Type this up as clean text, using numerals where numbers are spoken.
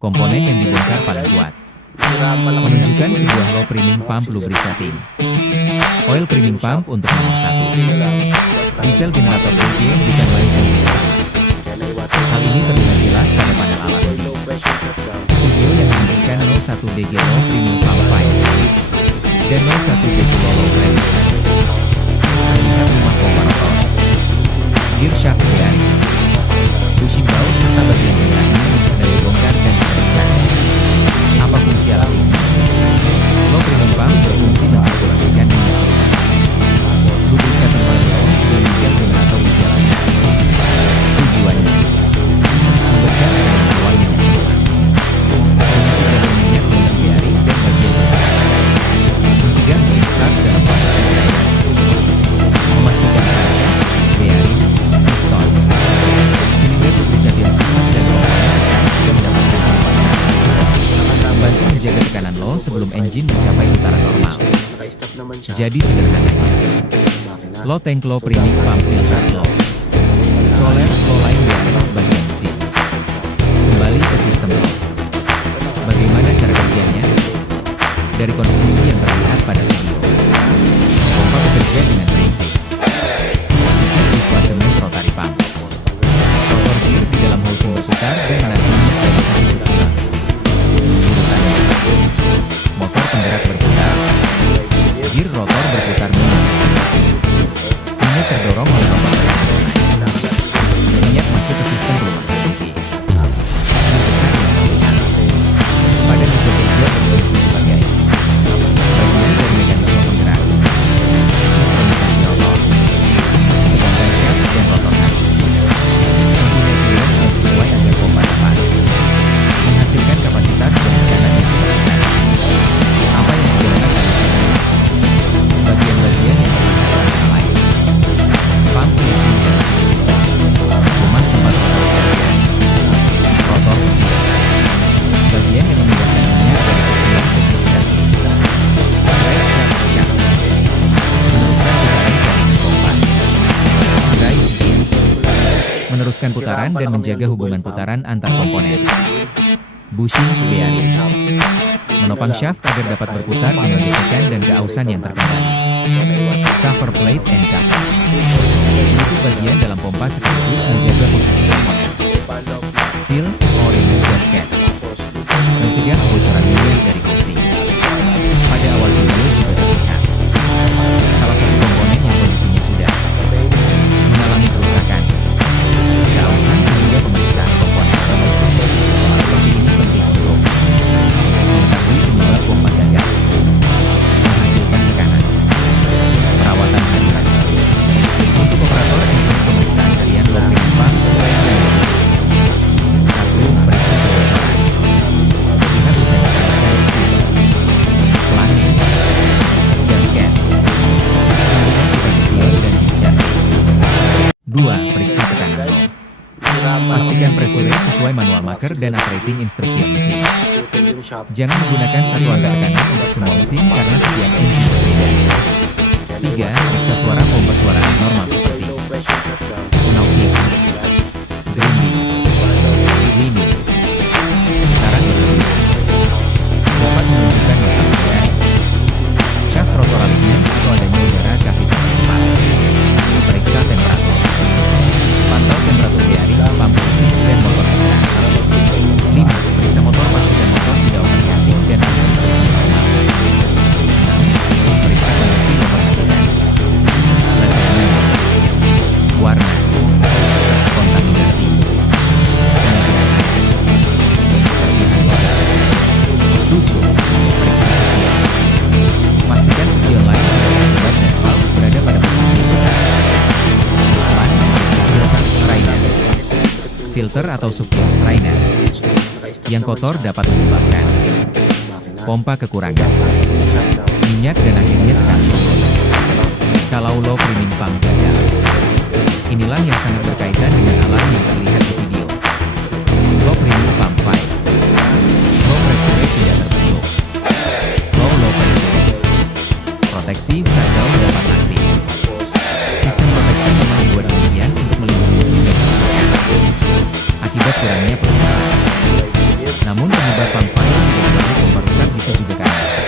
Komponen yang dibongkar paling kuat menunjukkan sebuah low priming pump lubricating. Oil priming pump untuk nomor 1. Diesel generator VPN bukan lain engine utama. Hal ini terlihat jelas pada panel alat ini. Video yang menampilkan No 1 DG low priming pump pipe dan No 1 DG low precision. Terlihat rumah pompa rotor, gear shaft bearing, bushing baut serta bagian penggeraknya yang sedang dibongkar dan diperiksa. Apa fungsi alat ini? Low priming pump berfungsi mensirkulasikan minyak goreng. Lubricating oil sebelum diesel generator dijalankan. Tujuannya membersihkan area awal minyak bebas, mengisi jalur minyak menuju bearing dan bagian penggerak, mencegah mesin start dalam kondisi berada, memastikan kaca, bearing, piston, silinder lubricating system dan komponen tekan sudah mendapatkan pengawasan. Membantu menjaga tekanan low sebelum engine mencapai putaran normal. Jadi sederhananya, low tank low priming pump filter low, controller low line bearing bagian mesin. Kembali ke sistem low. Bagaimana cara kerjanya? Dari konstruksi yang terlihat pada video, pompa bekerja dengan prinsip positif displacement rotary pump. Rotor gear di dalam housing berputar dan menarik minyak dari sisi subtilan. Urutannya, motor penggerak berputar, gear rotor berputar mengikuti satu. Minyak terdorong oleh rotor penggerak. Minyak masuk ke sistem rumah CVT. Yang besar yang terlihat. Pada meja kerja berfungsi sebagai bagian dari mekanisme penggerak, sinkronisasi rotor, sedangkan shaft dan rotor harus mempunyai clearance yang sesuai agar pompa dapat menghasilkan kapasitas dan tekanan yang diperlukan. Apa yang digunakan pada video? Bagian-bagian yang terlihat antara lain pump leasing housing, rumah tempat rotor bekerja, rotor bagian yang memindahkan minyak dari subtilan ke discharge, drive shaft, meneruskan putaran dari pompa, drive gear, meneruskan putaran dan menjaga hubungan putaran antar komponen. Bushing bearing, menopang shaft agar dapat berputar dengan gesekan dan keausan yang terkendali. Cover plate and cover, menutup bagian dalam pompa sekaligus menjaga posisi komponen. Seal, o-ring, gasket, mencegah kebocoran minyak dari housing. Pada awal video juga terlihat salah satu komponen yang kondisinya sudah mengalami kerusakan, keausan sehingga pemeriksaan komponen seperti ini penting untuk mengetahui penyebab pompa gagal, menghasilkan tekanan, perawatan harian. Untuk operator engine pemeriksaan harian low priming pump selain yang satu, periksa kebocoran. Lihat ujian servicing, planning, gasket, sambungan kipas spion dan discharge. 2. Periksa tekanan low. Pastikan pressure sesuai manual marker dan operating instruction mesin. Jangan menggunakan satu angka tekanan untuk semua mesin karena setiap engine berbeda. 3. Periksa suara pompa suara abnormal seperti knocking, grinding, cleaning, putaran berlebihan. Dapat menunjukkan masalah bearing, shaft rotor alignment atau adanya udara kavitasi tempat. Periksa temperatur. Pantau temperatur bearing, pump housing, dan motor penggerak. 5. Periksa motor, pastikan motor tidak overheating dan harus seperti normal. 6. Periksa kondisi lokomotifnya. Ledakan, warna, kontaminasi, penampilan air, serpihan logam. 7. Periksa supion. Pastikan supion lain tidak tersebar dan valve berada pada posisi yang benar. 8. Periksa filter strainer. Filter atau supion strainer yang kotor dapat menyebabkan pompa kekurangan minyak dan akhirnya tekanan turun. Kalau low priming pump gagal, inilah yang sangat berkaitan dengan alarm yang terlihat di video. Low priming pump fail, low pressure tidak terbentuk, low pressure, proteksi shutdown dapat aktif. Sistem proteksi memang dibuat demikian untuk melindungi mesin dari kerusakan akibat kurangnya pelunasan. Namun penyebab pump fire tidak sebagai pompa rusak bisa juga karena